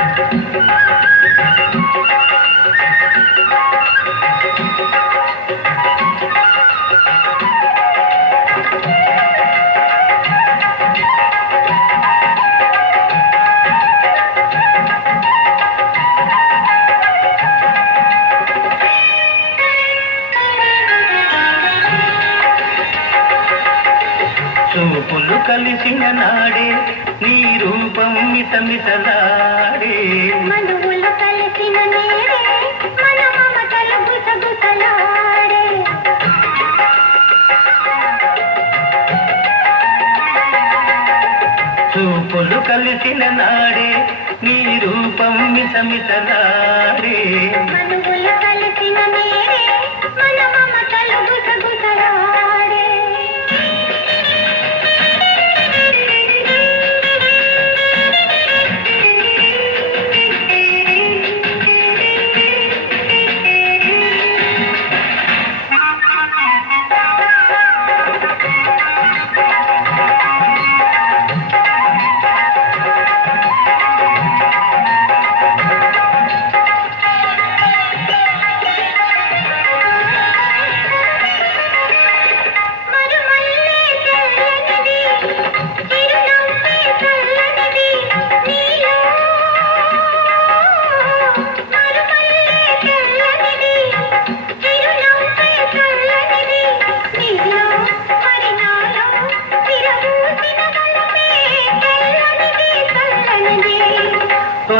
thank you. చూపులు కలిసిన నాడే నీ రూపం మితమితలాడే మనువులు కలిసిన నేడే మన మమతలు గుసగుసలాడే చూపులు కలిసిన నాడే నీ రూపం మితమితలాడే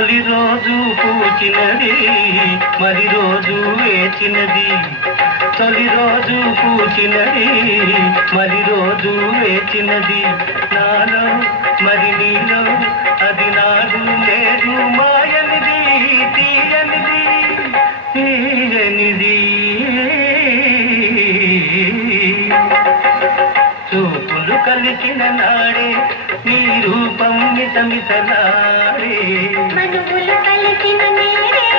తొలి రోజు పూచినది మరి రోజు వేచినది. తొలి రోజు పూచినది మరి రోజు వేచినది. నాలో మరి నీలో అది కలిసిన నాడే నీ రూపం మితమితలాడే మనువులు కలిసిన నేడే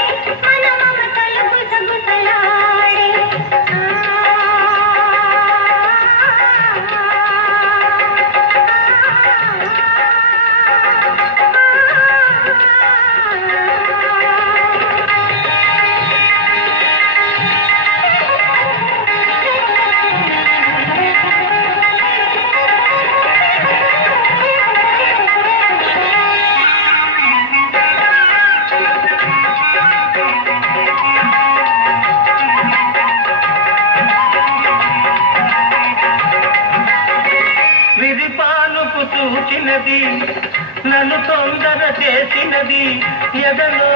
చూచినది నన్ను తొందర చేసినది ఎదలో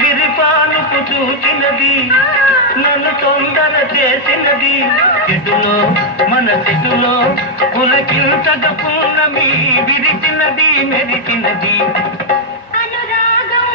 గిరిపానుకు చూచినది నన్ను తొందర చేసినది ఎటులో మన సిటులో పులకించటకున్నమి విరిచినది మెరిచినది. అనురాగం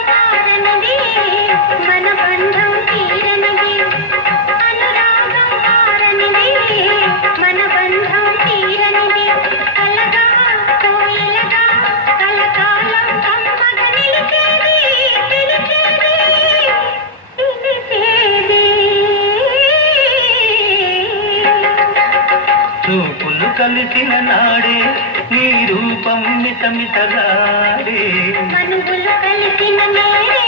చూపులు నాడే నీ రూపం మితమితగాడే. మనువులు కలిసిన నేడే